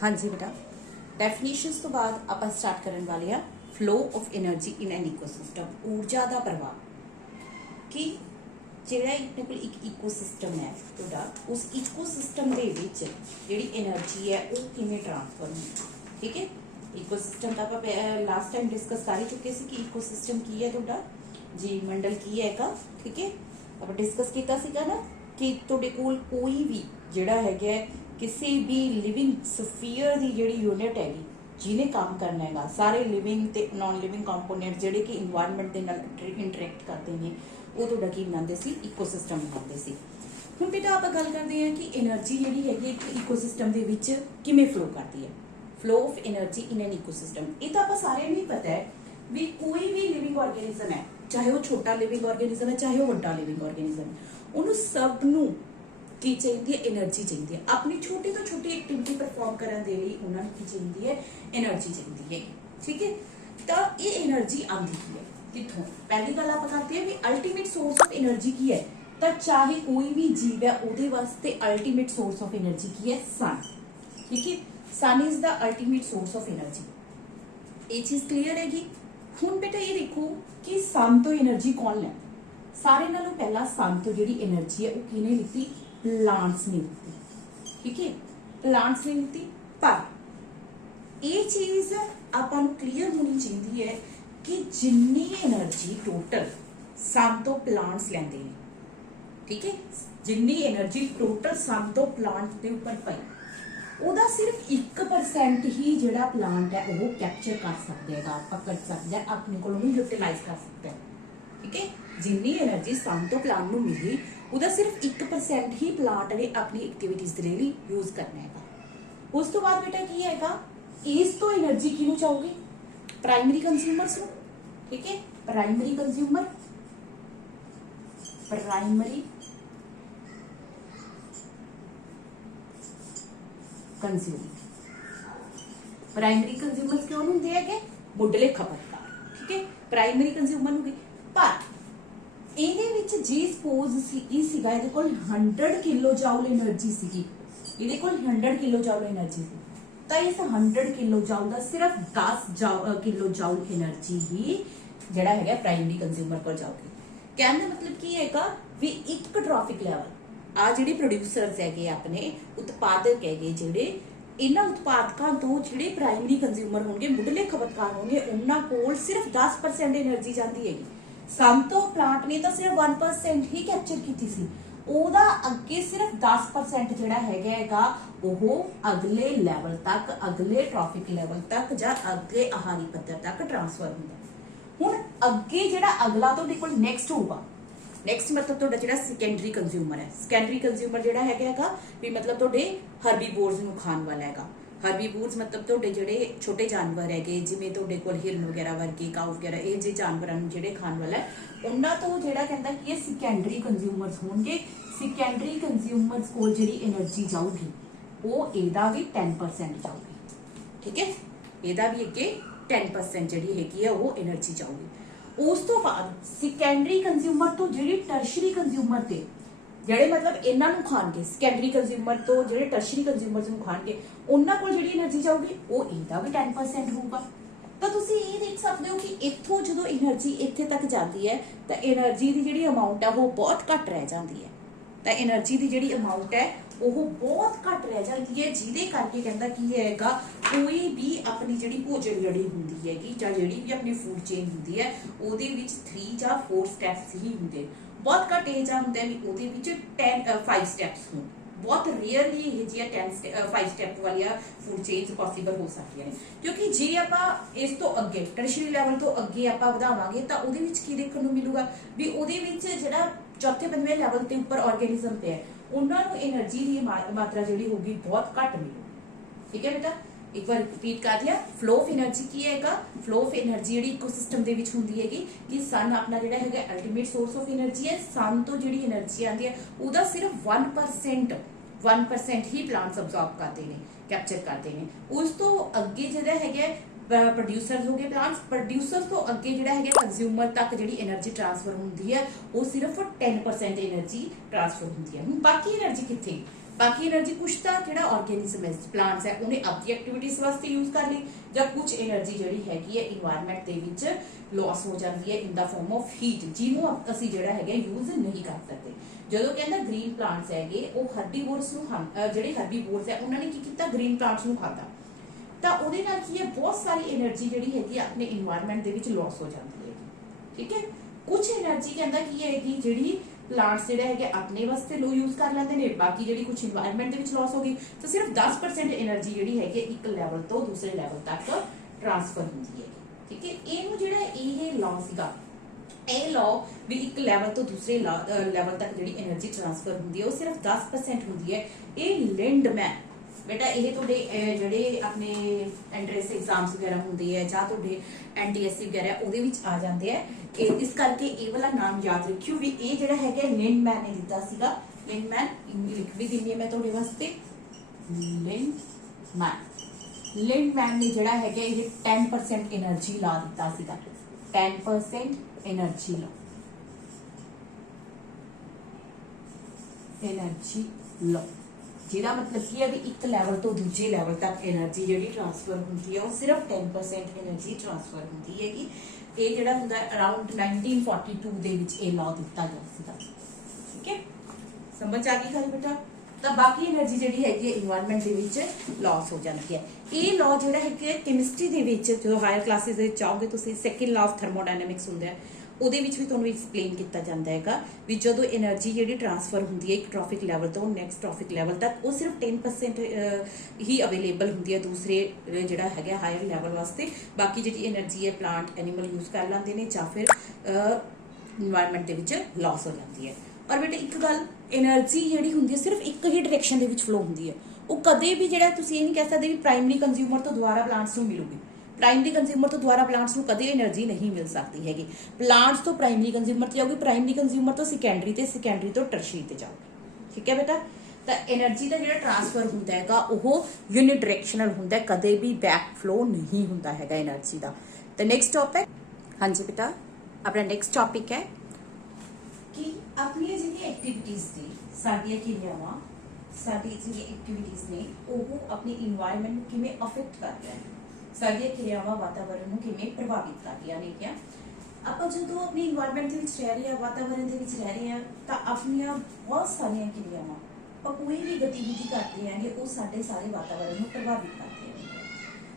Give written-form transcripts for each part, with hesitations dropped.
हाँ जी बेटा, डेफिनेशंस तो बाद आप स्टार्ट करने वाले हैं flow of energy in an ecosystem. ऊर्जा का प्रवाह कि ਜਿਹੜਾ ਆਪਣੇ ਕੋਲ ਇੱਕ ਇਕੋਸਿਸਟਮ ਹੈ ਤੁਹਾਡਾ, ਉਸ ਇਕੋਸਿਸਟਮ ਦੇ ਵਿੱਚ ਜਿਹੜੀ એનર્ਜੀ ਹੈ ਉਹ ਕਿਵੇਂ ਟ੍ਰਾਂਸਫਰ ਹੁੰਦੀ। ਠੀਕ ਹੈ, ਇਕੋਸਿਸਟਮ ਤਾਂ ਆਪਾਂ ਲਾਸਟ ਟਾਈਮ ਡਿਸਕਸ ਕਰ ਹੀ ਚੁੱਕੇ ਸੀ ਕਿ ਇਕੋਸਿਸਟਮ ਕੀ ਹੈ ਤੁਹਾਡਾ, ਜੀ ਮੰਡਲ ਕੀ ਹੈਗਾ। ਠੀਕ ਹੈ, ਆਪਾਂ ਡਿਸਕਸ ਕੀਤਾ ਸੀਗਾ ਨਾ ਕਿ ਤੁਹਾਡੇ ਕੋਲ ਕੋਈ ਵੀ ਜਿਹੜਾ ਹੈਗਾ ਕਿਸੇ ਵੀ ਲਿਵਿੰਗ ਸਫੀਅਰ ਦੀ ਜਿਹੜੀ ਯੂਨਿਟ ਹੈਗੀ ਜਿਹਨੇ ਕੰਮ ਕਰਨਾ ਹੈਗਾ, ਸਾਰੇ ਲਿਵਿੰਗ ਤੇ ਨਾਨ ਲਿਵਿੰਗ ਕੰਪੋਨੈਂਟ ਜਿਹੜੇ ਕਿ ਇਨਵਾਇਰਨਮੈਂਟ ਦੇ ਨਾਲ ਇੰਟਰੈਕਟ ਕਰਦੇ ਨੇ, ਉਹ ਤੁਹਾਡਾ ਕੀ ਬਣਾਉਂਦੇ ਸੀ, ਇਕੋਸਿਸਟਮ ਬਣਾਉਂਦੇ ਸੀ। ਹੁਣ ਬੇਟਾ ਆਪਾਂ ਗੱਲ ਕਰਦੇ ਹਾਂ ਕਿ એનર્ਜੀ ਜਿਹੜੀ ਹੈਗੀ ਇੱਕ ਇਕੋਸਿਸਟਮ ਦੇ ਵਿੱਚ ਕਿਵੇਂ ਫਲੋ ਕਰਦੀ ਹੈ। Flow of energy in N ecosystem, ਇਹ ਤਾਂ ਆਪਾਂ ਸਾਰਿਆਂ ਨੂੰ ਹੀ ਪਤਾ ਹੈ ਵੀ ਕੋਈ ਵੀ ਲਿਵਿੰਗ ਆਰਗੇਨਿਜ਼ਮ ਹੈ, ਚਾਹੇ ਉਹ ਛੋਟਾ ਲਿਵਿੰਗ ਆਰਗੇਨਿਜ਼ਮ ਹੈ ਚਾਹੇ ਉਹ ਵੱਡਾ ਲਿਵਿੰਗ ਆਰਗੇਨਿਜ਼ਮ, ਉਹਨੂੰ ਸਭ ਨੂੰ ਕੀ ਚਾਹੀਦੀ ਹੈ, એનર્ਜੀ ਚਾਹੀਦੀ ਹੈ। ਆਪਣੀ ਛੋਟੀ ਤੋਂ ਛੋਟੀ ਐਕਟੀਵਿਟੀ ਪਰਫਾਰਮ ਕਰਨ ਦੇ ਲਈ ਉਹਨਾਂ ਨੂੰ ਕੀ ਚਾਹੀਦੀ ਹੈ, એનર્ਜੀ ਚਾਹੀਦੀ ਹੈ। ਠੀਕ ਹੈ, ਤਾਂ ਇਹ એનર્ਜੀ ਆਉਂਦੀ ਹੈ ਕਿੱਥੋਂ। ਪਹਿਲੀ ਗੱਲ ਆਪਾਂ ਕਰਦੇ ਹਾਂ ਵੀ ਅਲਟੀਮੇਟ ਸੋਰਸ ਆਫ એનર્ਜੀ ਕੀ ਹੈ, ਤਾਂ ਚਾਹੇ ਕੋਈ ਵੀ ਜੀਵ ਹੈ ਉਹਦੇ ਵਾਸਤੇ ਅਲਟੀਮੇਟ ਸੋਰਸ ਆਫ એનર્ਜੀ ਕੀ ਹੈ, ਸਨ। ਠੀਕ ਹੈ, sun is the ultimate source of energy. ਇਹ ਚੀਜ਼ ਕਲੀਅਰ ਹੈਗੀ। ਹੁਣ ਬੇਟਾ ਇਹ ਦੇਖੋ ਕਿ ਸਨ ਤੋਂ એનર્ਜੀ ਕੌਣ ਲੈ, ਸਾਰੇ ਨਾਲੋਂ ਪਹਿਲਾਂ ਸਨ ਤੋਂ ਜਿਹੜੀ એનર્ਜੀ ਹੈ ਉਹ ਕਿਹਨੇ ਲਿੱਤੀ, प्लांट्स ने दी। ठीक है, प्लांट्स ने दी। पर ये चीज आपां नूं क्लीयर होनी चाहिए है कि जिन्नी एनर्जी टोटल सन तो प्लांट्स लैंदे ने, ठीक है, जिन्नी एनर्जी टोटल सन तो प्लांट के उपर पई, ਉਹਦਾ सिर्फ 1% ही ਜਿਹੜਾ प्लांट है वो कैप्चर कर सकता है, पकड़ सकता है, अपने को यूटिलाइज कर सकता है। ठीक है, जिन्नी एनर्जी सन तो प्लांट ਨੂੰ मिली ਉਹਦਾ सिर्फ 1% ही प्लांट ने अपनी एक्टिविटीज ਦੇ ਲਈ यूज करना है। ਉਸ ਤੋਂ ਬਾਅਦ ਬੇਟਾ ਕੀ ਹੈਗਾ, ਇਸ ਤੋਂ એનર્ਜੀ ਕਿਹਨੂੰ ਚਾਹੋਗੇ, ਪ੍ਰਾਇਮਰੀ ਕੰਜ਼ਿਊਮਰਸ ਨੂੰ। ਠੀਕ ਹੈ, primary consumer, primary consumer, primary consumers ਕਿਉਂ ਹੁੰਦੇ ਹੈਗੇ, ਮੁੱਢਲੇ ਖਪਤਕਾਰ। ਠੀਕ ਹੈ, ਪ੍ਰਾਇਮਰੀ ਕੰਜ਼ਿਊਮਰ ਨੂੰ। ਪਰ ਇਹਦੇ ਵਿੱਚ ਜੀ ਸਪੋਜ਼ ਸੀ ਸੀਗਾ ਇਹਦੇ ਕੋਲ 100 ਕਿਲੋ ਜਾਊਲ એનર્ਜੀ ਸੀਗੀ, ਇਹਦੇ ਕੋਲ 100 ਕਿਲੋ ਜਾਊਲ એનર્ਜੀ ਸੀ, ਤਾਂ ਇਸ 100 ਕਿਲੋ ਜਾਊਲ ਦਾ ਸਿਰਫ 10 ਕਿਲੋ ਜਾਊਲ એનર્ਜੀ ਹੀ ਜਿਹੜਾ ਹੈਗਾ ਪ੍ਰਾਇਮਰੀ ਕੰਜ਼ਿਊਮਰ ਕੋਲ ਜਾਊਗੀ। ਕਹਿਣ ਦਾ ਮਤਲਬ ਕੀ ਹੈਗਾ ਵੀ ਇੱਕ ਟ੍ਰੋਫਿਕ ਲੈਵਲ, ਆ ਜਿਹੜੇ ਪ੍ਰੋਡਿਊਸਰਸ ਹੈਗੇ ਆਪਣੇ ਉਤਪਾਦਕ ਹੈਗੇ, ਜਿਹੜੇ ਇਹਨਾਂ ਉਤਪਾਦਕਾਂ ਤੋਂ ਜਿਹੜੇ ਪ੍ਰਾਇਮਰੀ ਕੰਜ਼ਿਊਮਰ ਹੋਣਗੇ, ਮੁੱਢਲੇ ਖਪਤਕਾਰ ਹੋਣਗੇ, ਉਹਨਾਂ ਕੋਲ ਸਿਰਫ 10% એનર્ਜੀ ਜਾਂਦੀ ਹੈਗੀ। ਸਨ ਤੋਂ ਪਲਾਂਟ ਨੇ ਤਾਂ ਸਿਰਫ 1% ਹੀ ਕੈਪਚਰ ਕੀਤੀ ਸੀ, ਉਹਦਾ ਅੱਗੇ ਸਿਰਫ 10% ਜਿਹੜਾ ਹੈਗਾ ਉਹ ਅਗਲੇ ਲੈਵਲ ਤੱਕ, ਅਗਲੇ ਟ੍ਰੋਫਿਕ ਲੈਵਲ ਤੱਕ ਜਾਂ ਅੱਗੇ ਆਹਾਰੀ ਪੱਧਰ ਤੱਕ ਟ੍ਰਾਂਸਫਰ ਹੁੰਦਾ। ਹੁਣ ਅੱਗੇ ਜਿਹੜਾ ਅਗਲਾ ਤੁਹਾਡੇ ਕੋਲ ਨੈਕਸਟ ਹੋਊਗਾ, ਨੈਕਸਟ ਮਤਲਬ ਤੁਹਾਡਾ ਜਿਹੜਾ ਸੈਕੰਡਰੀ ਕੰਜ਼ਿਊਮਰ ਹੈ। ਸੈਕੰਡਰੀ ਕੰਜ਼ਿਊਮਰ ਜਿਹੜਾ ਹੈਗਾ ਵੀ ਮਤਲਬ ਤੁਹਾਡੇ ਹਰਬੀਵੋਰਸ ਨੂੰ ਖਾਣ ਵਾਲਾ ਹੈਗਾ। ਹਰਬੀਵੋਰਸ ਮਤਲਬ ਤੁਹਾਡੇ ਜਿਹੜੇ ਛੋਟੇ ਜਾਨਵਰ ਹੈਗੇ, ਜਿਵੇਂ ਤੁਹਾਡੇ ਕੋਲ ਹਿਰਨ ਵਗੈਰਾ ਵਰਗੇ, ਕਾਊ ਵਗੈਰਾ, ਇਹ ਜੇ ਜਾਨਵਰਾਂ ਨੂੰ ਜਿਹੜੇ ਖਾਣ ਵਾਲਾ ਉਹਨਾਂ ਤੋਂ ਜਿਹੜਾ ਕਹਿੰਦਾ ਕਿ ਇਹ ਸੈਕੰਡਰੀ ਕੰਜ਼ਿਊਮਰਸ ਹੋਣਗੇ। ਸੈਕੰਡਰੀ ਕੰਜ਼ਿਊਮਰਸ ਕੋਲ ਜਿਹੜੀ એનર્ਜੀ ਜਾਊਗੀ ਉਹ ਇਹਦਾ ਵੀ 10% ਜਾਊਗੀ। ਠੀਕ ਹੈ, ਇਹਦਾ ਵੀ ਅੱਗੇ 10% ਜਿਹੜੀ ਹੈਗੀ ਆ ਉਹ એનર્ਜੀ ਜਾਊਗੀ। ਉਸ ਤੋਂ ਬਾਅਦ ਸੈਕੰਡਰੀ ਕੰਜ਼ਿਊਮਰ ਤੋਂ ਜਿਹੜੀ ਟਰਸ਼ਰੀ ਕੰਜ਼ਿਊਮਰ ਤੇ ਜਿਹੜੇ ਮਤਲਬ ਇਹਨਾਂ ਨੂੰ ਖਾਣਗੇ, ਸੈਕੰਡਰੀ ਕੰਜ਼ਿਊਮਰ ਤੋਂ ਜਿਹੜੇ ਟਰਸ਼ਰੀ ਕੰਜ਼ਿਊਮਰਸ ਨੂੰ ਖਾਣਗੇ, ਉਹਨਾਂ ਕੋਲ ਜਿਹੜੀ એનર્ਜੀ ਜਾਊਗੀ ਉਹ ਇਹਦਾ ਵੀ 10% ਹੋਊਗਾ। ਤਾਂ ਤੁਸੀਂ ਇਹ ਦੇਖ ਸਕਦੇ ਹੋ ਕਿ ਇੱਥੋਂ ਜਦੋਂ એનર્ਜੀ ਇੱਥੇ ਤੱਕ ਜਾਂਦੀ ਹੈ ਤਾਂ એનર્ਜੀ ਦੀ ਜਿਹੜੀ ਅਮਾਉਂਟ ਹੈ ਉਹ ਬਹੁਤ ਘੱਟ ਰਹਿ ਜਾਂਦੀ ਹੈ। ਤਾਂ એનર્ਜੀ ਦੀ ਜਿਹੜੀ ਅਮਾਉਂਟ ਹੈ ਉਹ ਬਹੁਤ ਘੱਟ ਰਹਿ ਜਾਂਦੀ ਹੈ, ਜਿਹਦੇ ਕਰਕੇ ਕਹਿੰਦਾ ਕੀ ਹੈਗਾ, ਕੋਈ ਵੀ ਆਪਣੀ ਜਿਹੜੀ ਭੋਜਨ ਲੜੀ ਹੁੰਦੀ ਹੈਗੀ ਜਾਂ ਜਿਹੜੀ ਵੀ ਆਪਣੀ ਫੂਡ ਚੇਨ ਹੁੰਦੀ ਹੈ ਉਹਦੇ ਵਿੱਚ 3 ਜਾਂ 4 ਸਟੈਪਸ ਹੀ ਹੁੰਦੇ। ਬਹੁਤ ਘੱਟ ਇਹ ਜਾਂ ਹੁੰਦਾ ਵੀ ਉਹਦੇ ਵਿੱਚ 5 ਸਟੈਪਸ ਹੋਣ। ਬਹੁਤ ਰੇਅਰਲੀ ਇਹ ਜਿਹੀਆਂ 5 ਸਟੈਪ ਵਾਲੀਆਂ ਫੂਡ ਚੇਨਸ ਪੋਸੀਬਲ ਹੋ ਸਕਦੀਆਂ ਨੇ, ਕਿਉਂਕਿ ਜੇ ਆਪਾਂ ਇਸ ਤੋਂ ਅੱਗੇ ਟਰਸ਼ਰੀ ਲੈਵਲ ਤੋਂ ਅੱਗੇ ਆਪਾਂ ਵਧਾਵਾਂਗੇ ਤਾਂ ਉਹਦੇ ਵਿੱਚ ਕੀ ਦੇਖਣ ਨੂੰ ਮਿਲੂਗਾ ਵੀ ਉਹਦੇ ਵਿੱਚ ਜਿਹੜਾ ਚੌਥੇ ਪੰਜਵੇਂ ਲੈਵਲ ਤੇ ਉੱਪਰ ਆਰਗੇਨਿਜ਼ਮ ਤੇ ਹੈ ਉਹਨਾਂ ਨੂੰ એનર્ਜੀ ਦੀ ਮਾਤਰਾ ਜਿਹੜੀ ਹੋਗੀ ਬਹੁਤ ਘੱਟ ਮਿਲੂਗੀ। ਠੀਕ ਹੈ ਬੇਟਾ, ਇੱਕ ਵਾਰ ਰਿਪੀਟ ਕਰ ਦਿਆ, ਫਲੋ ਆਫ એનર્ਜੀ ਕੀ ਹੈਗਾ, ਫਲੋ ਆਫ એનર્ਜੀ ਜਿਹੜੀ ਇਕੋਸਿਸਟਮ ਦੇ ਵਿੱਚ ਹੁੰਦੀ ਹੈਗੀ ਕਿ ਸਨ ਆਪਣਾ ਜਿਹੜਾ ਹੈਗਾ ਅਲਟੀਮੇਟ ਸੋਰਸ ਆਫ એનર્ਜੀ ਹੈ। ਸਨ ਤੋਂ ਜਿਹੜੀ એનર્ਜੀ ਆਉਂਦੀ ਹੈ ਉਹਦਾ ਸਿਰਫ 1% ਹੀ ਪਲਾਂਟਸ ਅਬਜ਼ੌਰਬ ਕਰਦੇ ਨੇ, ਕੈਪਚਰ ਕਰਦੇ ਨੇ। ਉਸ ਤੋਂ ਅੱਗੇ ਜਿਹੜਾ ਹੈਗਾ ਪ੍ਰੋਡਿਊਸਰਸ ਹੋ ਗਏ ਪਲਾਂਟਸ, ਪ੍ਰੋਡਿਊਸਰਸ ਤੋਂ ਅੱਗੇ ਜਿਹੜਾ ਹੈਗਾ ਕੰਜ਼ਿਊਮਰ ਤੱਕ ਜਿਹੜੀ એનર્ਜੀ ਟ੍ਰਾਂਸਫਰ ਹੁੰਦੀ ਹੈ ਉਹ ਸਿਰਫ 10% એનર્ਜੀ ਟ੍ਰਾਂਸਫਰ ਹੁੰਦੀ ਹੈ। ਹੁਣ ਬਾਕੀ એનર્ਜੀ ਕਿੱਥੇ, बाकी एनर्जी कुछ तो जो ऑर्गेनिज्म है प्लांट्स है उन्हें अपनी एक्टिविटीज वास्ते यूज कर ली, ਜਾਂ कुछ एनर्जी ਜਿਹੜੀ ਹੈਗੀ ਹੈ ਇਨवायरमेंट ਦੇ ਵਿੱਚ लॉस हो जाती है in the form of heat, ਜਿਹਨੂੰ ਅਸੀਂ ਜਿਹੜਾ ਹੈਗਾ ਯੂਜ਼ ਨਹੀਂ ਕਰ ਸਕਦੇ। ਜਦੋਂ ਕਹਿੰਦਾ ਗ੍ਰੀਨ ਪਲਾਂਟਸ ਹੈਗੇ ਉਹ ਹਰਬੀਵੋਰਸ ਨੂੰ ਜਿਹੜੇ ਹਰਬੀਵੋਰਸ ਹੈ ਉਹਨਾਂ ਨੇ ਕੀ ਕੀਤਾ, ਗ੍ਰੀਨ ਪਲਾਂਟਸ ਨੂੰ ਖਾਧਾ, ਤਾਂ ਉਹਦੇ ਨਾਲ ਕੀ ਹੈ ਬਹੁਤ ਸਾਰੀ એનર્ਜੀ ਜਿਹੜੀ ਹੈਗੀ ਆਪਣੇ ਇਨवायरमेंट ਦੇ ਵਿੱਚ ਲॉस ਹੋ ਜਾਂਦੀ ਹੈ। ਠੀਕ ਹੈ, ਕੁਝ એનર્ਜੀ ਕਹਿੰਦਾ ਕੀ ਹੈਗੀ ਜਿਹੜੀ प्लांट्स ਜਿਹੜੇ ਹੈਗੇ ਆਪਣੇ ਵਾਸਤੇ ਲੋ ਯੂਜ਼ ਕਰ ਲੈਂਦੇ ਨੇ, ਬਾਕੀ ਜਿਹੜੀ ਕੁਝ এনवायरमेंट ਦੇ ਵਿੱਚ ਲਾਸ ਹੋ ਗਈ ਤਾਂ ਸਿਰਫ 10% એનર્ਜੀ ਜਿਹੜੀ ਹੈਗੀ ਇੱਕ ਲੈਵਲ ਤੋਂ ਦੂਸਰੇ ਲੈਵਲ ਤੱਕ ਟ੍ਰਾਂਸਫਰ ਹੁੰਦੀ ਹੈ। ਠੀਕ ਹੈ, ਇਹਨੂੰ ਜਿਹੜਾ ਇਹ ਲਾਅ ਸੀਗਾ, ਇਹ ਲਾਅ ਵੀ ਇੱਕ ਲੈਵਲ ਤੋਂ ਦੂਸਰੇ ਲੈਵਲ ਤੱਕ ਜਿਹੜੀ એનર્ਜੀ ਟ੍ਰਾਂਸਫਰ ਹੁੰਦੀ ਹੈ ਉਹ ਸਿਰਫ 10% ਹੁੰਦੀ ਹੈ। ਇਹ ਲਿੰਡਮੈਨ बेटा ये तो ਜਿਹੜੇ ਆਪਣੇ ਐਂਟਰੈਂਸ ਐਗਜ਼ਾਮਸ ਵਗੈਰਾ ਹੁੰਦੇ ਹੈ ਜਾਂ ਤੁਹਾਡੇ ਐਨਟੀਐਸਸੀ ਵਗੈਰਾ ਉਹਦੇ ਵਿੱਚ ਆ ਜਾਂਦੇ ਹੈ, ਇਸ ਕਰਕੇ ਇਹ ਵਾਲਾ ਨਾਮ ਯਾਦ ਰੱਖਿਓ ਵੀ ਇਹ ਜਿਹੜਾ ਹੈਗਾ ਲਿੰਡਮੈਨ ਨੇ ਦਿੱਤਾ ਸੀਗਾ। ਲਿੰਡਮੈਨ ਲਿਖ ਵੀ ਦਿੰਦੀ ਹੈ ਮੈਂ ਤੁਹਾਡੇ ਵਾਸਤੇ, ਲਿੰਡਮੈਨ ਨੇ ਜਿਹੜਾ ਹੈਗਾ ਇਹ 10% એનર્ਜੀ ਲਾ ਦਿੱਤਾ ਸੀਗਾ, 10% એનર્ਜੀ ਲਾ, એનર્ਜੀ ਲਾ, ਜਿਹਦਾ ਮਤਲਬ ਕੀ ਹੈ ਵੀ ਇੱਕ ਲੈਵਲ ਤੋਂ ਦੂਜੇ ਲੈਵਲ ਤੱਕ એનર્ਜੀ ਜਿਹੜੀ ਟ੍ਰਾਂਸਫਰ ਹੁੰਦੀ ਹੈ ਉਹ ਸਿਰਫ 10% એનર્ਜੀ ਟ੍ਰਾਂਸਫਰ ਹੁੰਦੀ ਹੈਗੀ। ਇਹ ਜਿਹੜਾ ਹੁੰਦਾ ਅਰਾਊਂਡ 1942 ਦੇ ਵਿੱਚ ਇਹ ਲਾਅ ਦਿੱਤਾ ਗਿਆ ਸੀਗਾ। ਠੀਕ ਹੈ, ਸਮਝ ਆ ਗਈ ਗੱਲ ਬੇਟਾ। ਤਾਂ ਬਾਕੀ એનર્ਜੀ ਜਿਹੜੀ ਹੈਗੀ ਹੈ এনवायरमेंट ਦੇ ਵਿੱਚ ਲਾਸ ਹੋ ਜਾਂਦੀ ਹੈ। ਇਹ ਲਾਅ ਜਿਹੜਾ ਹੈ ਕੈਮਿਸਟਰੀ ਦੇ ਵਿੱਚ ਜਦੋਂ ਹਾਇਰ ਕਲਾਸਿਸ ਦੇ ਵਿੱਚ ਆਓਗੇ ਤੁਸੀਂ ਸੈਕੰਡ ਲਾਅ ਆਫ ਥਰਮੋਡਾਇਨਾਮਿਕਸ ਹੁੰਦਾ ਹੈ, ਉਹਦੇ ਵਿੱਚ ਵੀ ਤੁਹਾਨੂੰ ਐਕਸਪਲੇਨ ਕੀਤਾ ਜਾਂਦਾ ਹੈਗਾ ਵੀ ਜਦੋਂ એનર્ਜੀ ਜਿਹੜੀ ਟ੍ਰਾਂਸਫਰ ਹੁੰਦੀ ਹੈ ਇੱਕ ਟ੍ਰੋਫਿਕ ਲੈਵਲ ਤੋਂ ਨੈਕਸਟ ਟ੍ਰੋਫਿਕ ਲੈਵਲ ਤੱਕ ਉਹ ਸਿਰਫ 10% ਹੀ ਅਵੇਲੇਬਲ ਹੁੰਦੀ ਹੈ ਦੂਸਰੇ ਜਿਹੜਾ ਹੈਗਾ ਹਾਇਰ ਲੈਵਲ ਵਾਸਤੇ, ਬਾਕੀ ਜਿਹੜੀ એનર્ਜੀ ਹੈ ਪਲਾਂਟ ਐਨੀਮਲ ਯੂਜ਼ ਕਰ ਲੈਂਦੇ ਨੇ ਜਾਂ ਫਿਰ এনवायरमेंट ਦੇ ਵਿੱਚ ਲਾਸ ਹੋ ਜਾਂਦੀ ਹੈ। ਔਰ ਬੇਟਾ ਇੱਕ ਗੱਲ, એનર્ਜੀ ਜਿਹੜੀ ਹੁੰਦੀ ਹੈ ਸਿਰਫ ਇੱਕ ਹੀ ਡਾਇਰੈਕਸ਼ਨ ਦੇ ਵਿੱਚ ਫਲੋ ਹੁੰਦੀ ਹੈ, ਉਹ ਕਦੇ ਵੀ ਜਿਹੜਾ ਤੁਸੀਂ ਇਹ ਨਹੀਂ ਕਹਿ ਸਕਦੇ ਵੀ ਪ੍ਰਾਇਮਰੀ ਕੰਜ਼ਿਊਮਰ ਤੋਂ ਦੁਬਾਰਾ ਪਲਾਂਟਸ ਨੂੰ ਮਿਲੂਗੀ। ਪ੍ਰਾਇਮਰੀ ਕੰਜ਼ਿਊਮਰ ਤੋਂ ਦੁਬਾਰਾ ਪਲਾਂਟਸ ਨੂੰ ਕਦੇ એનર્ਜੀ ਨਹੀਂ ਮਿਲ ਸਕਦੀ ਹੈਗੀ। ਪਲਾਂਟਸ ਤੋਂ ਪ੍ਰਾਇਮਰੀ ਕੰਜ਼ਿਊਮਰ ਤੇ ਜਾਊਗੀ, ਪ੍ਰਾਇਮਰੀ ਕੰਜ਼ਿਊਮਰ ਤੋਂ ਸੈਕੰਡਰੀ ਤੇ ਸੈਕੰਡਰੀ ਤੋਂ ਟਰਸ਼ਰੀ ਤੇ ਜਾਊਗੀ। ਠੀਕ ਹੈ ਬੇਟਾ, ਤਾਂ એનર્ਜੀ ਦਾ ਜਿਹੜਾ ਟ੍ਰਾਂਸਫਰ ਹੁੰਦਾ ਹੈਗਾ ਉਹ ਯੂਨਿਟ ਡਾਇਰੈਕਸ਼ਨਲ ਹੁੰਦਾ, ਕਦੇ ਵੀ ਬੈਕ ਫਲੋ ਨਹੀਂ ਹੁੰਦਾ ਹੈਗਾ એનર્ਜੀ ਦਾ। ਤੇ ਨੈਕਸਟ ਟੌਪਿਕ, ਹਾਂਜੀ ਬੇਟਾ ਆਪਣਾ ਨੈਕਸਟ ਟੌਪਿਕ ਹੈ ਕਿ ਆਪਣੀਆਂ ਜਿਹੜੀਆਂ ਐਕਟੀਵਿਟੀਜ਼ ਨੇ ਸਾਡੀਆਂ ਕਿਰਿਆਵਾਂ, ਸਾਡੀ ਜਿਹੜੀਆਂ ਐਕਟੀਵਿਟੀਜ਼ ਨੇ ਉਹ ਆਪਣੀ এনवायरमेंट ਨੂੰ ਕਿਵੇਂ ਅਫੈਕਟ ਕਰ ਰਹੀਆਂ ਨੇ, ਸਾਡੀਆਂ ਕਿਰਿਆਵਾਂ ਵਾਤਾਵਰਣ ਨੂੰ ਕਿਵੇਂ ਪ੍ਰਭਾਵਿਤ ਕਰ ਰਹੀਆਂ ਨੇ। ਕਿਆ ਆਪਾਂ ਜਦੋਂ ਆਪਣੀ এনवायरमेंट ਦੇ ਵਿੱਚ ਰਹਿ ਰਹੇ ਹਾਂ, ਵਾਤਾਵਰਣ ਦੇ ਵਿੱਚ ਰਹਿ ਰਹੇ ਹਾਂ, ਤਾਂ ਆਪਣੀਆਂ ਬਹੁਤ ਸਾਰੀਆਂ ਕਿਰਿਆਵਾਂ ਆਪਾਂ ਕੋਈ ਵੀ ਗਤੀਵਿਧੀ ਕਰਦੇ ਹਾਂਗੇ ਉਹ ਸਾਡੇ ਸਾਰੇ ਵਾਤਾਵਰਣ ਨੂੰ ਪ੍ਰਭਾਵਿਤ ਕਰਦੇ ਹਨ।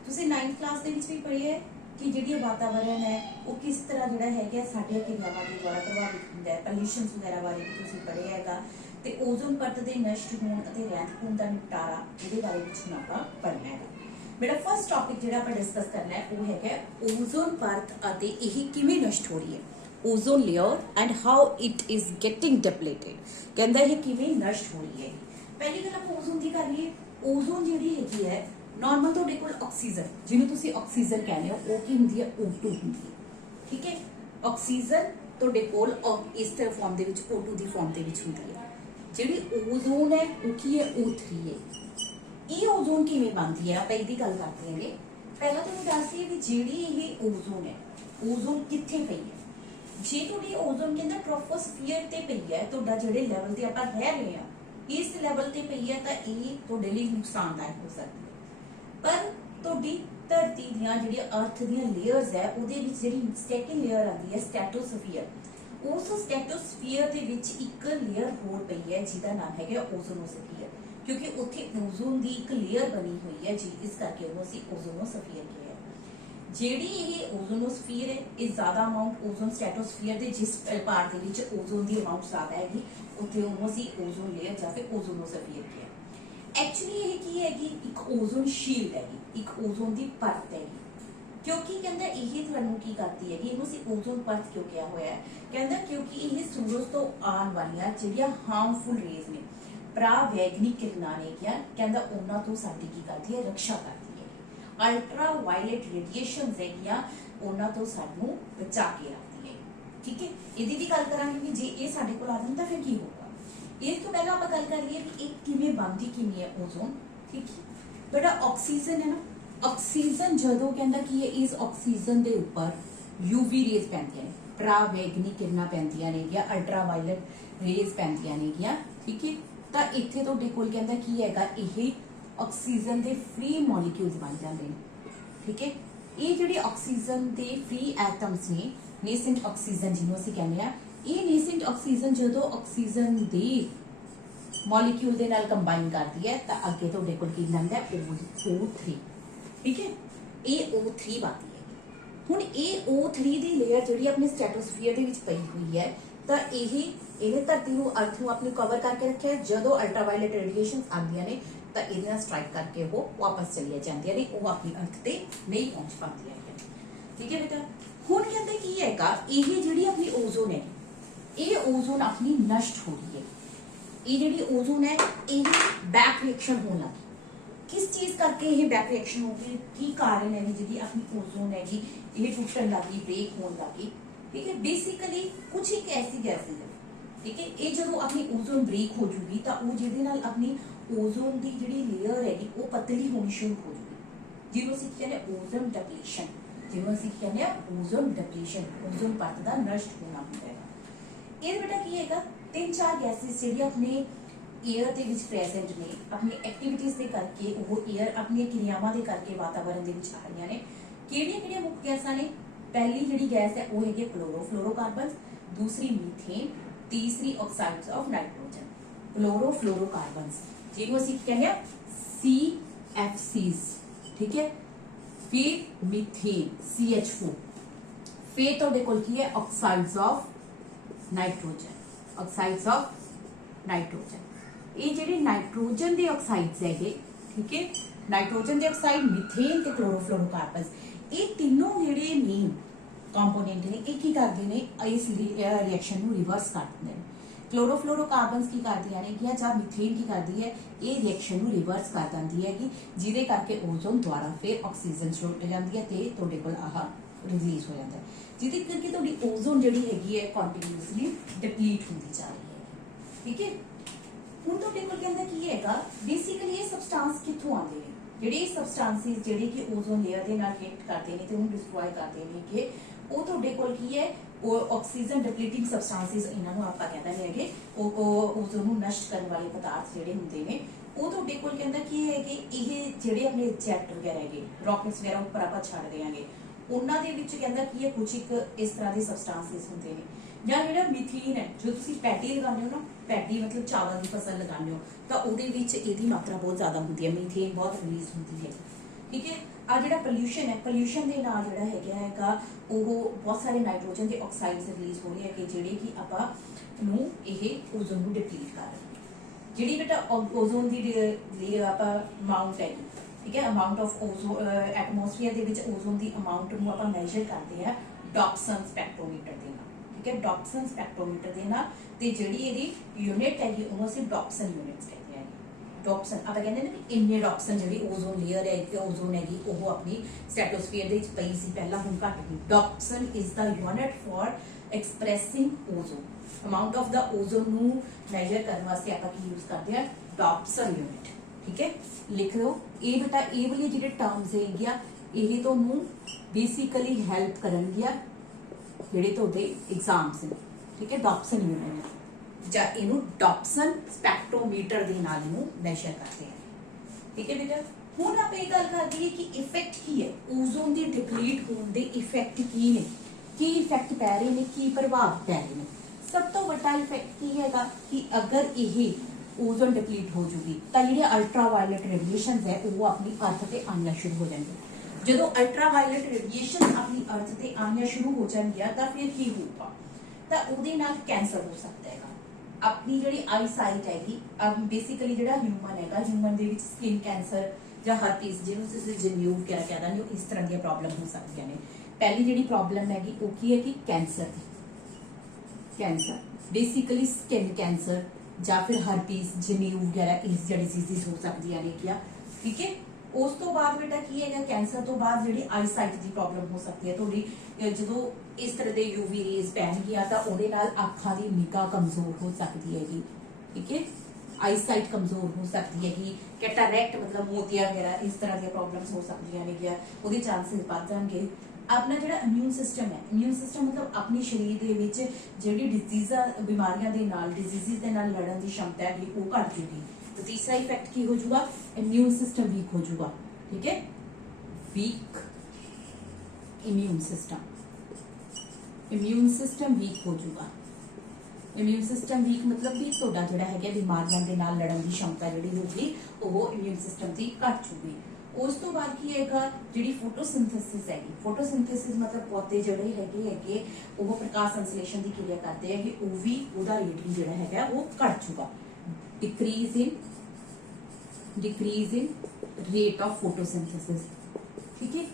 ਤੁਸੀਂ 9th ਕਲਾਸ ਦੇ ਵਿੱਚ ਵੀ ਪੜ੍ਹੇ ਹੈ ਕਿ ਜਿਹੜੀ ਵਾਤਾਵਰਣ ਹੈ ਉਹ ਕਿਸ ਤਰ੍ਹਾਂ ਜਿਹੜਾ ਹੈਗਾ ਸਾਡੀਆਂ ਕਿਰਿਆਵਾਂ ਦੇ ਦੁਆਰਾ ਪ੍ਰਭਾਵਿਤ ਹੁੰਦਾ ਹੈ। ਪੋਲਿਊਸ਼ਨ ਵਗੈਰਾ ਬਾਰੇ ਵੀ ਤੁਸੀਂ ਪੜ੍ਹਿਆ ਹੈਗਾ, ਤੇ ਓਜ਼ੋਨ ਪਰਤ ਦੇ ਨਸ਼ਟ ਹੋਣ ਅਤੇ ਰਹਿੰਦ ਖੂੰਹਦ ਦਾ ਨਿਪਟਾਰਾ ਇਹਦੇ ਬਾਰੇ ਵਿੱਚ ਹੁਣ ਆਪਾਂ ਪੜ੍ਹਨਾ ਹੈਗਾ। ਮੇਰਾ ਫਰਸਟ ਟੌਪਿਕ ਜਿਹੜਾ ਆਪਾਂ ਡਿਸਕਸ ਕਰਨਾ ਹੈ ਉਹ ਹੈਗਾ ਓਜ਼ੋਨ ਪਰਤ ਅਤੇ ਇਹ ਕਿਵੇਂ ਨਸ਼ਟ ਹੋ ਰਹੀ ਹੈ, ozone layer and how it is getting depleted. ਕਹਿੰਦਾ ਇਹ ਕਿਵੇਂ ਨਸ਼ਟ ਹੋ ਰਹੀ ਹੈ। ਪਹਿਲੀ ਗੱਲ ਆਪਾਂ ਓਜ਼ੋਨ ਦੀ ਕਰ ਲਈਏ। ਓਜ਼ੋਨ ਜਿਹੜੀ ਹੈਗੀ ਹੈ ਨਾਰਮਲ ਤੁਹਾਡੇ ਕੋਲ ਆਕਸੀਜਨ, ਜਿਹਨੂੰ ਤੁਸੀਂ ਆਕਸੀਜਨ ਕਹਿੰਦੇ ਹੋ, ਉਹ ਕੀ ਹੁੰਦੀ ਹੈ O2 ਹੁੰਦੀ ਹੈ। ਠੀਕ ਹੈ, ਆਕਸੀਜਨ ਤੁਹਾਡੇ ਕੋਲ ਇਸ ਤਰ੍ਹਾਂ ਫਾਰਮ ਦੇ ਵਿੱਚ O2 ਦੀ ਫਾਰਮ ਦੇ ਵਿੱਚ ਹੁੰਦੀ ਹੈ। ਜਿਹੜੀ ਓਜ਼ੋਨ ਹੈ ਉਹ ਕੀ ਹੈ O3 ਹੈ। ਇਹ ਓਜ਼ੋਨ ਕਿਵੇਂ ਬਣਦੀ ਹੈ ਆਪਾਂ ਇਹਦੀ ਗੱਲ ਕਰਦੇ ਹਾਂਗੇ। ਪਹਿਲਾਂ ਤੁਹਾਨੂੰ ਦੱਸ ਦਈਏ ਵੀ ਜਿਹੜੀ ਇਹ ਓਜ਼ੋਨ ਹੈ, ਓਜ਼ੋਨ ਕਿੱਥੇ ਪਈ ਹੈ। ਜੇ ਤੁਹਾਡੀ ਓਜ਼ੋਨ ਕਹਿੰਦਾ ਟ੍ਰੋਪੋਸਫੀਅਰ ਤੇ ਪਈ ਹੈ, ਤੁਹਾਡਾ ਜਿਹੜੇ ਲੈਵਲ ਤੇ ਆਪਾਂ ਰਹਿ ਰਹੇ ਹਾਂ ਇਸ ਲੈਵਲ ਤੇ ਪਈ ਹੈ, ਤਾਂ ਇਹ ਤੁਹਾਡੇ ਲਈ ਨੁਕਸਾਨਦਾਇਕ ਹੋ ਸਕਦੀ ਹੈ। ਪਰ ਤੁਹਾਡੀ ਧਰਤੀ ਦੀਆਂ ਜਿਹੜੀਆਂ ਅਰਥ ਦੀਆਂ ਲੇਅਰਸ ਹੈ ਉਹਦੇ ਵਿੱਚ ਜਿਹੜੀ ਸੈਕੰਡ ਲੇਅਰ ਆਉਂਦੀ ਹੈ ਸਟ੍ਰੈਟੋਸਫੀਅਰ, ਉਸ ਸਟ੍ਰੈਟੋਸਫੀਅਰ ਦੇ ਵਿੱਚ ਇੱਕ ਲੇਅਰ ਹੋਰ ਪਈ ਹੈ ਜਿਹਦਾ ਨਾਮ ਹੈਗਾ ਓਜ਼ੋਨੋਸਫੀਅਰ, ਕਿਉਂਕਿ ਉੱਥੇ ਓਜ਼ੋਨ ਦੀ ਇੱਕ ਲੇਅਰ ਬਣੀ ਹੋਈ ਹੈ ਜੀ, ਇਸ ਕਰਕੇ ਉਹਨੂੰ ਅਸੀਂ ਓਜ਼ੋਨੋਸਫੀਅਰ ਕਿਹਾ। ਜਿਹੜੀ ਇਹ ਓਜ਼ੋਨੋਸਫੀਅਰ ਹੈ ਇਹ ਜ਼ਿਆਦਾ ਅਮਾਉਂਟ ਓਜ਼ੋਨ ਸਟ੍ਰੈਟੋਸਫੀਅਰ ਦੇ ਜਿਸ ਪਾਰਟ ਦੇ ਵਿੱਚ ਓਜ਼ੋਨ ਦੀ ਅਮਾਉਂਟ ਜ਼ਿਆਦਾ ਹੈਗੀ ਉੱਥੇ ਉਹਨੂੰ ਅਸੀਂ ਓਜ਼ੋਨ ਲੇਅਰ ਜਾਂ ਫਿਰ ਓਜ਼ੋਨੋਸਫੀਅਰ ਕਿਹਾ। ਐਕਚੁਅਲੀ ਇਹ ਕੀ ਹੈਗੀ, ਇੱਕ ਓਜ਼ੋਨ ਸ਼ੀਲਡ ਹੈਗੀ, ਇੱਕ ਓਜ਼ੋਨ ਦੀ ਪਰਤ ਹੈਗੀ। ਕਿਉਂਕਿ ਕਹਿੰਦਾ ਇਹ ਤੁਹਾਨੂੰ ਕੀ ਕਰਦੀ ਹੈਗੀ, ਇਹਨੂੰ ਅਸੀਂ ਓਜ਼ੋਨ ਪਰਤ ਕਿਉਂ ਕਿਹਾ ਹੋਇਆ ਹੈ, ਕਹਿੰਦਾ ਕਿਉਂਕਿ ਇਹ ਸੂਰਜ ਤੋਂ ਆਉਣ ਵਾਲੀਆਂ ਜਿਹੜੀਆਂ ਹਾਰਮਫੁਲ ਰੇਜ਼ ਨੇ, ਪ੍ਰਾਵੈਗਨਿਕ ਕਿਰਨਾਂ ਨੇ ਕਿਹਾ, ਕਹਿੰਦਾ ਉਹਨਾਂ ਤੋਂ ਸਾਡੀ ਕੀ ਕਰਦੀ ਹੈ, ਰੱਖਿਆ ਕਰਦੀ ਹੈ। ਅਲਟਰਾ ਵਾਇਲਟ ਰੇਡੀਏਸ਼ਨਸ ਹੈਗੀਆਂ ਉਹਨਾਂ ਤੋਂ ਸਾਨੂੰ ਬਚਾ ਕੇ ਰੱਖਦੀ ਹੈ। ਠੀਕ ਹੈ, ਇਹਦੀ ਵੀ ਗੱਲ ਕਰਾਂਗੇ ਕਿ ਜੇ ਇਹ ਸਾਡੇ ਕੋਲ ਆ ਜਾਂਦਾ ਫਿਰ ਕੀ ਹੋਊਗਾ। ਇਸ ਤੋਂ ਪਹਿਲਾਂ ਆਪਾਂ ਗੱਲ ਕਰੀਏ ਕਿ ਇਹ ਕਿਵੇਂ ਬਣਦੀ ਕਿਵੇਂ ਹੈ ਓਜ਼ੋਨ। ਠੀਕ ਹੈ ਬੇਟਾ, ਆਕਸੀਜਨ ਹੈ ਨਾ, ਆਕਸੀਜਨ ਜਦੋਂ ਕਹਿੰਦਾ ਕਿ ਇਸ ਆਕਸੀਜਨ ਦੇ ਉੱਪਰ ਯੂਵੀ ਰੇਜ਼ ਪੈਂਦੀਆਂ ਨੇ, ਪ੍ਰਾਵੈਗਨਿਕ ਕਿਰਨਾਂ ਪੈਂਦੀਆਂ ਨੇ ਜਾਂ ਅਲਟਰਾ ਵਾਇਲਟ ਰੇਜ਼ ਪੈਂਦੀਆਂ ਨੇ ਗਿਆ। ਠੀਕ ਹੈ, ਤਾਂ ਇੱਥੇ ਤੁਹਾਡੇ ਕੋਲ ਕਹਿੰਦਾ ਕੀ ਹੈਗਾ, ਇਹ ਆਕਸੀਜਨ ਦੇ ਫ੍ਰੀ ਮੋਲੀਕਿਊਲਸ ਬਣ ਜਾਂਦੇ ਨੇ। ਠੀਕ ਹੈ, ਇਹ ਜਿਹੜੇ ਆਕਸੀਜਨ ਦੇ ਫ੍ਰੀ ਐਟਮਸ ਨੇ, ਨੇਸੈਂਟ ਆਕਸੀਜਨ ਜਿਹਨੂੰ ਅਸੀਂ ਕਹਿੰਦੇ ਆ, ਇਹ ਨੇਸੈਂਟ ਆਕਸੀਜਨ ਜਦੋਂ ਆਕਸੀਜਨ ਦੇ ਮੋਲੀਕਿਊਲ ਦੇ ਨਾਲ ਕੰਬਾਈਨ ਕਰਦੀ ਹੈ ਤਾਂ ਅੱਗੇ ਤੁਹਾਡੇ ਕੋਲ ਕੀ ਬਣਦਾ ਹੈ, O3। ਠੀਕ ਹੈ, ਇਹ O3 ਬਣਦੀ ਹੈ। ਹੁਣ ਇਹ O3 ਦੀ ਲੇਅਰ ਜਿਹੜੀ ਆਪਣੇ ਸਟ੍ਰੈਟੋਸਫੀਅਰ ਦੇ ਵਿੱਚ ਪਈ ਹੋਈ ਹੈ, ਤਾਂ ਇਹਨੇ ਧਰਤੀ ਨੂੰ, ਅਰਥ ਨੂੰ ਆਪਣੀ ਕਵਰ ਕਰਕੇ ਰੱਖਿਆ। ਜਦੋਂ ਅਲਟਰਾਵਾਇਲਟ ਰੇਡੀਏਸ਼ਨਸ ਆਉਂਦੀਆਂ ਨੇ ਤਾਂ ਇਹਦੇ ਨਾਲ ਸਟ੍ਰਾਈਕ ਕਰਕੇ ਉਹ ਵਾਪਸ ਚਲੀਆਂ ਜਾਂਦੀਆਂ ਨੇ, ਉਹ ਆਪਣੀ ਅਰਥ ਤੇ ਨਹੀਂ ਪਹੁੰਚ ਪਾਉਂਦੀਆਂ ਹੈ। ਠੀਕ ਹੈ ਬੇਟਾ, ਹੁਣ ਕਹਿੰਦੇ ਕੀ ਹੈਗਾ, ਇਹ ਜਿਹੜੀ ਆਪਣੀ ਓਜ਼ੋਨ ਹੈ, ਇਹ ਓਜ਼ੋਨ ਆਪਣੀ ਨਸ਼ਟ ਹੋ ਰਹੀ ਹੈ। ਇਹ ਜਿਹੜੀ ਓਜ਼ੋਨ ਹੈ ਇਹ ਬੈਕ ਰਿਐਕਸ਼ਨ ਹੋਣ ਲੱਗੀ। किस चीज करके ये बैक रिएक्शन होगी, की कारण है जी अपनी ओजोन है जी ये टूटन लगी, ब्रेक होने लगी। ठीक है, बेसिकली कुछ एक ऐसी गैसेज है। ठीक है, ये जो अपनी ओजोन ब्रेक हो जूगी तो वो जिहदे नाल अपनी ओजोन की जिहड़ी लेयर हैगी वो पतली होनी शुरू हो जूगी, जिहनूं असीं कहने ओजोन डिप्लीशन, जिहनूं असीं कहने ओजोन डिप्लीशन, ओजोन परत दा नष्ट होना हुंदा है। ये बेटा की हैगा, 3-4 गैसेज जिहड़ी अपने एयर ਦੇ ਵਿੱਚ ਪ੍ਰੈਜ਼ੈਂਟ ਨੇ, ਆਪਣੀ ਐਕਟੀਵਿਟੀਜ਼ ਦੇ ਕਰਕੇ ਉਹ 에ਅਰ ਆਪਣੀਆਂ ਕਿਰਿਆਵਾਂ ਦੇ ਕਰਕੇ ਵਾਤਾਵਰਣ ਦੇ ਵਿੱਚ ਆ ਰਹੀਆਂ ਨੇ। ਕਿਹੜੀਆਂ ਮੁੱਖ ਗੈਸਾਂ ਨੇ? ਪਹਿਲੀ ਜਿਹੜੀ ਗੈਸ ਹੈ ਉਹ ਹੈਗੀ ਕਲੋਰੋਫਲੋਰੋਕਾਰਬਨਸ, ਦੂਸਰੀ ਮੀਥੇਨ, ਤੀਸਰੀ ਆਕਸਾਈਡਸ ਆਫ ਨਾਈਟ੍ਰੋਜਨ। ਕਲੋਰੋਫਲੋਰੋਕਾਰਬਨਸ ਜਿਹਨੂੰ ਅਸੀਂ ਕਹਿੰਦੇ ਆ CFCs। ਠੀਕ ਹੈ, ਫਿਰ ਮੀਥੇਨ CH4, ਫਿਰ ਤੁਹਾਡੇ ਕੋਲ ਕੀ ਹੈ ਆਕਸਾਈਡਸ ਆਫ ਨਾਈਟ੍ਰੋਜਨ, ਆਕਸਾਈਡਸ ਆਫ ਨਾਈਟ੍ਰੋਜਨ। ਇਹ ਜਿਹੜੇ ਨਾਈਟ੍ਰੋਜਨ ਦੇ ਆਕਸਾਈਡਸ ਹੈਗੇ, ਠੀਕ ਹੈ, ਨਾਈਟ੍ਰੋਜਨ ਦੇ ਆਕਸਾਈਡ, ਮੀਥੇਨ ਤੇ ਕਲੋਰੋਫਲੋਰੋਕਾਰਬਨਸ, ਇਹ ਤਿੰਨੋਂ ਜਿਹੜੇ ਮੇਨ ਕੰਪੋਨੈਂਟ ਨੇ ਇਹ ਕੀ ਕਰਦੇ ਨੇ, ਇਸ ਰਿਐਕਸ਼ਨ ਨੂੰ ਰਿਵਰਸ ਕਰ ਦਿੰਦੇ ਨੇ। ਕਲੋਰੋਫਲੋਰੋਕਾਰਬਨਸ ਕੀ ਕਰਦੀਆਂ ਨੇ ਕਿ ਜਾਂ ਮੀਥੇਨ ਕੀ ਕਰਦੀ ਹੈ, ਇਹ ਰਿਐਕਸ਼ਨ ਨੂੰ ਰਿਵਰਸ ਕਰ ਦਿੰਦੀ ਹੈਗੀ, ਜਿਹਦੇ ਕਰਕੇ ਓਜ਼ੋਨ ਦੁਆਰਾ ਫਿਰ ਆਕਸੀਜਨ ਛੋੜ ਜਾਂਦੀ ਹੈ ਤੇ ਤੁਹਾਡੇ ਕੋਲ ਆਹ ਰਿਲੀਜ਼ ਹੋ ਜਾਂਦਾ ਹੈ, ਜਿਹਦੇ ਕਰਕੇ ਤੁਹਾਡੀ ਓਜ਼ੋਨ ਜਿਹੜੀ ਹੈਗੀ ਹੈ ਕੰਟੀਨਿਊਸਲੀ ਡਿਪਲੀਟ ਹੁੰਦੀ ਜਾ ਰਹੀ ਹੈ। ਠੀਕ ਹੈ, ਹੁਣ ਤੁਹਾਡੇ ਕੋਲ ਕਹਿੰਦਾ ਕੀ ਹੈਗਾ, ਬੇਸਿਕਲੀ ਇਹ ਸਬਸਟੈਂਸ ਕਿੱਥੋਂ ਆਉਂਦੇ ਨੇ, ਜਿਹੜੇ ਸਬਸਟੈਂਸਿਸ ਜਿਹੜੇ ਕਿ ਓਜ਼ੋਨ ਲੇਅਰ ਦੇ ਨਾਲ ਰਿਐਕਟ ਕਰਦੇ ਨੇ ਤੇ ਉਹਨੂੰ ਡਿਸਟਰੋਏ ਕਰਦੇ ਨੇ, ਕਿ ਉਹ ਤੁਹਾਡੇ ਕੋਲ ਕੀ ਹੈ, ਉਹ ਆਕਸੀਜਨ ਡਿਪਲੀਟਿੰਗ ਸਬਸਟੈਂਸਿਸ, ਇਹਨਾਂ ਨੂੰ ਆਪਾਂ ਕਹਿੰਦੇ ਨੇ ਹੈਗੇ, ਉਹ ਓਜ਼ੋਨ ਨੂੰ ਨਸ਼ਟ ਕਰਨ ਵਾਲੇ ਪਦਾਰਥ ਜਿਹੜੇ ਹੁੰਦੇ ਨੇ, ਉਹ ਤੁਹਾਡੇ ਕੋਲ ਕਹਿੰਦਾ ਕੀ ਹੈ ਕਿ ਇਹ ਜਿਹੜੇ ਆਪਣੇ ਜੈਟ ਵਗੈਰਾ ਹੈਗੇ, ਰੌਕਟਸ ਵਗੈਰਾ ਉੱਪਰ ਆਪਾਂ ਛੱਡ ਦਿਆਂਗੇ, ਉਹਨਾਂ ਦੇ ਵਿੱਚ ਕਹਿੰਦਾ ਕੀ ਹੈ ਕੁਝ ਇੱਕ ਇਸ ਤਰ੍ਹਾਂ ਦੇ ਸਬਸਟੈਂਸਿਸ ਹੁੰਦੇ ਨੇ। ਜਾਂ ਜਿਹੜਾ ਮੀਥੇਨ ਹੈ, ਜੋ ਤੁਸੀਂ ਪੈਡੀ ਲਗਾਉਂਦੇ ਹੋ ਨਾ, ਪੈਡੀ ਮਤਲਬ ਚਾਵਲ ਦੀ ਫਸਲ ਲਗਾਉਂਦੇ ਹੋ ਤਾਂ ਉਹਦੇ ਵਿੱਚ ਇਹਦੀ ਮਾਤਰਾ ਬਹੁਤ ਜ਼ਿਆਦਾ ਹੁੰਦੀ ਹੈ, ਮੀਥੇਨ ਬਹੁਤ ਰਿਲੀਜ਼ ਹੁੰਦੀ ਹੈ। ਠੀਕ ਹੈ, ਆ ਜਿਹੜਾ ਪੋਲਿਊਸ਼ਨ ਹੈ, ਪੋਲਿਊਸ਼ਨ ਦੇ ਨਾਲ ਜਿਹੜਾ ਹੈਗਾ ਉਹ ਬਹੁਤ ਸਾਰੇ ਨਾਈਟ੍ਰੋਜਨ ਦੇ ਆਕਸਾਈਡਸ ਰਿਲੀਜ਼ ਹੋ ਰਹੇ ਹੈਗੇ, ਜਿਹੜੇ ਕਿ ਆਪਾਂ ਨੂੰ ਇਹ ਓਜ਼ੋਨ ਨੂੰ ਡਿਪਲੀਟ ਕਰ ਰਹੇ ਨੇ। ਜਿਹੜੀ ਬੇਟਾ ਓਜ਼ੋਨ ਦੀ ਆਪਾਂ ਅਮਾਉਂਟ ਹੈ, ਠੀਕ ਹੈ, ਅਮਾਉਂਟ ਆਫ ਓਜ਼ੋਨ ਐਟਮੋਸਫੀਅਰ ਦੇ ਵਿੱਚ ਓਜ਼ੋਨ ਦੀ ਅਮਾਉਂਟ ਨੂੰ ਆਪਾਂ ਮੈਜ਼ਰ ਕਰਦੇ ਆ ਡੌਪਸਨ ਸਪੈਕਟ੍ਰੋਮੀਟਰ ਦੇ ਨਾਲ। ਠੀਕ ਹੈ, ਡੌਪਸਨ ਸਪੈਕਟ੍ਰੋਮੀਟਰ ਦੇ ਨਾਲ, ਤੇ ਜਿਹੜੀ ਇਹਦੀ ਯੂਨਿਟ ਹੈਗੀ ਉਹਨੂੰ ਅਸੀਂ ਡੌਪਸਨ ਯੂਨਿਟਸ ਕਹਿੰਦੇ ਆ। ਡੌਪਸਨ ਆਪਾਂ ਕਹਿੰਦੇ ਨੇ ਵੀ ਇੰਨੇ ਡੌਪਸਨ ਜਿਹੜੀ ਓਜ਼ੋਨ ਲੇਅਰ ਹੈ, ਓਜ਼ੋਨ ਹੈਗੀ ਉਹ ਆਪਣੀ ਸਟ੍ਰੈਟੋਸਫੀਅਰ ਦੇ ਵਿੱਚ ਪਈ ਸੀ ਪਹਿਲਾਂ, ਹੁਣ ਘਟ ਗਈ। Dobson is the unit for expressing ozone, amount of the ozone ਨੂੰ ਮੈਜ਼ਰ ਕਰਨ ਵਾਸਤੇ ਆਪਾਂ ਕੀ ਯੂਜ਼ ਕਰਦੇ ਆ, ਡੌਪਸਨ ਯੂਨਿਟ। ਠੀਕ ਹੈ, ਲਿਖ ਲਓ ਇਹ ਬੇਟਾ, ਇਹ ਵਾਲੀ ਜਿਹੜੇ ਟਰਮਸ ਹੈਗੀਆਂ ਇਹ ਤੁਹਾਨੂੰ ਬੇਸਿਕਲੀ ਹੈਲਪ ਕਰਨਗੀਆਂ ਜਿਹੜੇ ਤੁਹਾਡੇ ਐਗਜ਼ਾਮਸ ਨੇ। ਠੀਕ ਹੈ, ਡੌਪਸਨ ਯੂਨਿਟ ਜਾਂ ਇਹਨੂੰ ਡੌਪਸਨ ਸਪੈਕਟ੍ਰੋਮੀਟਰ ਦੇ ਨਾਲ ਇਹਨੂੰ ਮੈਜ਼ਰ ਕਰਦੇ ਆ। ਠੀਕ ਹੈ ਬੇਟਾ, ਹੁਣ ਆਪਾਂ ਇਹ ਗੱਲ ਕਰਦੇ ਹਾਂ ਕਿ ਇਫੈਕਟ ਕੀ ਹੈ, ਓਜ਼ੋਨ ਦੀ ਡਿਪਲੀਟ ਹੋਣ ਦੇ ਇਫੈਕਟ ਕੀ ਨੇ, ਕੀ ਇਫੈਕਟ ਪੈ ਰਹੇ ਨੇ, ਕੀ ਪ੍ਰਭਾਵ ਪੈ ਰਹੇ ਨੇ। ਸਭ ਤੋਂ ਵੱਡਾ ਇਫੈਕਟ ਕੀ ਹੈਗਾ ਕਿ ਅਗਰ ਇਹ ਓਜ਼ੋਨ ਡਿਪਲੀਟ ਹੋ ਜੂਗੀ ਤਾਂ ਜਿਹੜੇ ਅਲਟਰਾਵਾਇਲਟ ਰੇਡੀਏਸ਼ਨਸ ਹੈ ਉਹ ਆਪਣੀ ਅਰਥ ਤੇ ਆਉਣੀਆਂ ਸ਼ੁਰੂ ਹੋ ਜਾਣਗੀਆਂ। ਜਦੋਂ ਅਲਟਰਾਵਾਇਲਟ ਰੇਡੀਏਸ਼ਨ ਆਪਣੀ ਅਰਥ ਤੇ ਆਉਣੀਆਂ ਸ਼ੁਰੂ ਹੋ ਜਾਣਗੀਆਂ ਤਾਂ ਫਿਰ ਕੀ ਹੋਊਗਾ, ਤਾਂ ਉਹਦੇ ਨਾਲ ਕੈਂਸਰ ਹੋ ਸਕਦਾ ਹੈਗਾ। ਆਪਣੀ ਜਿਹੜੀ ਆਈ ਸਾਈਟ ਹੈਗੀ, ਬੇਸਿਕਲੀ ਜਿਹੜਾ ਹਿਊਮਨ ਹੈਗਾ, ਹਿਊਮਨ ਦੇ ਵਿੱਚ ਸਕਿਨ ਕੈਂਸਰ ਜਾਂ ਹਰਪੀਸ, ਜਿਹਨੂੰ ਤੁਸੀਂ ਜਨੇਊ ਵਗੈਰਾ ਕਹਿ ਦਿੰਦੇ ਹੋ, ਇਸ ਤਰ੍ਹਾਂ ਦੀਆਂ ਪ੍ਰੋਬਲਮ ਹੋ ਸਕਦੀਆਂ ਨੇ। ਪਹਿਲੀ ਜਿਹੜੀ ਪ੍ਰੋਬਲਮ ਹੈਗੀ ਉਹ ਕੀ ਹੈ ਕਿ ਕੈਂਸਰ ਦੀ, ਕੈਂਸਰ ਬੇਸਿਕਲੀ ਸਕਿਨ ਕੈਂਸਰ ਜਾਂ ਫਿਰ ਹਰਪੀਸ, ਜਨੇਊ ਵਗੈਰਾ ਇਸ ਜਿਹੜੀ ਡਿਜ਼ੀਜ਼ ਹੋ ਸਕਦੀਆਂ ਨੇ ਕਿਆ। ਠੀਕ ਹੈ, ਉਸ ਤੋਂ ਬਾਅਦ ਬੇਟਾ ਕੀ ਹੈਗਾ, ਕੈਂਸਰ ਤੋਂ ਬਾਅਦ ਜਿਹੜੀ ਆਈ ਸਾਈਟ ਦੀ ਪ੍ਰੋਬਲਮ ਹੋ ਸਕਦੀ ਹੈ ਤੁਹਾਡੀ, ਜਦੋਂ ਇਸ ਤਰ੍ਹਾਂ ਦੇ ਯੂਵੀ ਰੇਜ਼ ਪੈਣਗੀਆਂ ਤਾਂ ਉਹਦੇ ਨਾਲ ਅੱਖਾਂ ਦੀ ਨਿਗਾਹ ਕਮਜ਼ੋਰ ਹੋ ਸਕਦੀ ਹੈਗੀ। ਠੀਕ ਹੈ, ਆਈ ਸਾਈਟ ਕਮਜ਼ੋਰ ਹੋ ਸਕਦੀ ਹੈਗੀ, ਕੈਟਰੈਕਟ ਮਤਲਬ ਮੋਤੀਆ ਵਗੈਰਾ ਇਸ ਤਰ੍ਹਾਂ ਦੀਆਂ ਪ੍ਰੋਬਲਮਸ ਹੋ ਸਕਦੀਆਂ ਨੇ, ਉਹਦੇ ਚਾਂਸਸ ਵੱਧ ਜਾਣਗੇ। अपना जो इम्यून सिस्टम है, इम्यून सिस्टम मतलब अपने शरीर के विच जिहड़ी डिजीज़ा बीमारियां दे नाल डिजीज़ दे नाल लड़न की क्षमता है वो घट जूगी। तो तीसरा इफेक्ट की हो जाऊगा, इम्यून सिस्टम वीक हो जाऊगा। ठीक है, week immune system, immune system weak हो जाऊगा। इम्यून सिस्टम वीक मतलब भी तुहाडा जिहड़ा है बीमारियां दे नाल लड़न की क्षमता जिहड़ी होगी वो इम्यून सिस्टम की घट जूगी। उस तो बाद की है जी फोटोसिंथेसिस है, फोटोसिंथेसिस मतलब पौधे जोड़े है वो प्रकाश संश्लेषण की क्रिया करते हैं, वो भी उसका रेट भी जोड़ा है वो घट जूगा। Decrease in rate of photosynthesis. ठीक है,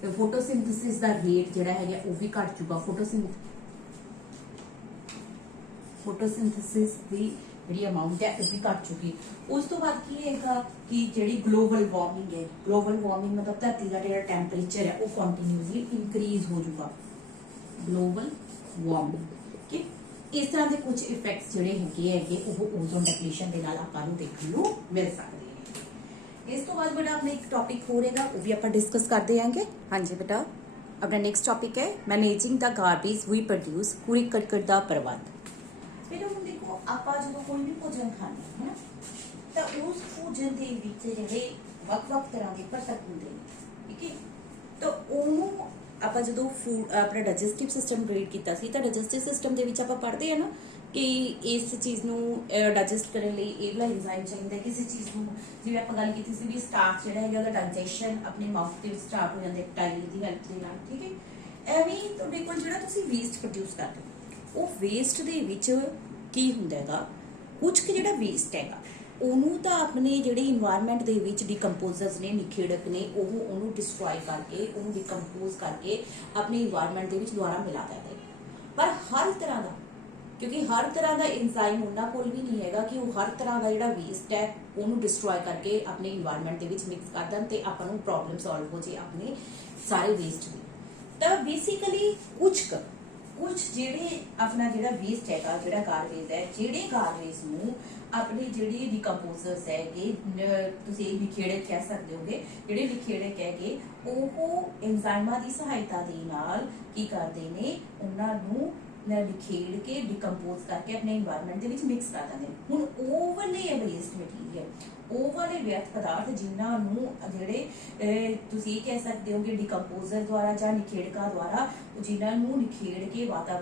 तो फोटोसिंथेसिस का रेट जोड़ा है वो भी घट जूगा। फोटोसिंथेसिस की जी अमाउंट है वो भी घट चुकी। उस तो बाद की है कि जी ग्लोबल वार्मिंग है, ग्लोबल वार्मिंग मतलब धरती का जो टैंपरेचर है वो कॉन्टीन्यूसली इंक्रीज हो जाऊगा। ग्लोबल वार्मिंग कि इस तरह के कुछ इफेक्ट्स जोड़े है वो ओजोन डिप्लीशन के नाल आपां नूं देखने को मिल सकते हैं। इस तो बाद बेटा अपना एक टॉपिक हो रहेगा वो भी आप डिस्कस करते हैं। हाँ जी बेटा, अपना नेक्स्ट टॉपिक है managing the garbage we produce, कूड़े करकट का प्रबंध। बेटा हम देखो आप जो कोई भी भोजन खाने है ना, तो उस भोजन के विच जिहड़े वख-वख तरह के घटक होंदे ने, ठीक है, तो उहनूं आपां जदों फूड अपना डाइजेस्टिव सिस्टम रीड किया सी तो डाइजेस्टिव सिस्टम दे विच आपां पढ़दे हैं ना कि इस चीज़ नूं डाइजेस्ट करने लई ये वाला एंजाइम चाहिए, किसी चीज़ नूं जिवें आपां गल कीती सी भी स्टार्च जिहड़ा है ओहदा डाइजेशन अपने माउथ दे विच स्टार्ट हो जांदा टाइम दी हेल्प दे नाल। ठीक है, एवें तुहाडे कोल जिहड़ा तुसीं वेस्ट प्रोड्यूस करदे हो वो वेस्ट दे विच की हुंदा हैगा, कुछ कि जिहड़ा वेस्ट हैगा ਉਹਨੂੰ ਤਾਂ ਆਪਣੇ ਜਿਹੜੇ ਇਨवायरमेंट ਦੇ ਵਿੱਚ ਡਿਕੰਪੋਜ਼ਰਸ ਨੇ, ਨਿਖੇੜਕ ਨੇ, ਉਹ ਉਹਨੂੰ ਡਿਸਟਰੋਏ ਕਰਕੇ ਉਹਨੂੰ ਡਿਕੰਪੋਜ਼ ਕਰਕੇ ਆਪਣੇ ਇਨवायरमेंट ਦੇ ਵਿੱਚ ਦੁਬਾਰਾ ਮਿਲਾ ਦਿੰਦੇ। ਪਰ ਹਰ ਤਰ੍ਹਾਂ ਦਾ, ਕਿਉਂਕਿ ਹਰ ਤਰ੍ਹਾਂ ਦਾ ਐਂਜ਼ਾਈਮ ਉਹਨਾਂ ਕੋਲ ਵੀ ਨਹੀਂ ਹੈਗਾ ਕਿ ਉਹ ਹਰ ਤਰ੍ਹਾਂ ਦਾ ਜਿਹੜਾ ਵੇਸਟ ਹੈ ਉਹਨੂੰ ਡਿਸਟਰੋਏ ਕਰਕੇ ਆਪਣੇ ਇਨवायरमेंट ਦੇ ਵਿੱਚ ਮਿਕਸ ਕਰ ਦੇਣ ਤੇ ਆਪਾਂ ਨੂੰ ਪ੍ਰੋਬਲਮ ਸੋਲਵ ਹੋ ਜੇ ਆਪਣੇ ਸਾਰੇ ਵੇਸਟ ਦੀ। ਤਾਂ ਬੇਸਿਕਲੀ कुछ जेड़े अपना जेड़ा वेस्ट हैगा, जेड़ा गारबेज है, जेड़े गारबेज नूं अपने जेड़े डिकंपोजर्स हैगे, तुसीं निखेड़े कह सकदे होगे, जेड़े निखेड़े हैगे ओह एंजाइमां दी सहायता दे नाल की करदे ने, उन्हां नूं निखेड़ के डिकंपोज करके अपने इन्वायरमेंट दे विच मिक्स कर दिंदे ने। हुण ओह वाले वेस्ट मटीरियल, ओह वाले व्यर्थ पदार्थ जिन्हां नूं जेड़े तुसीं कह सकदे हो कि डिकंपोजर द्वारा जां निखेड़का द्वारा जिन्हां नूं निखेड़ के वातावरण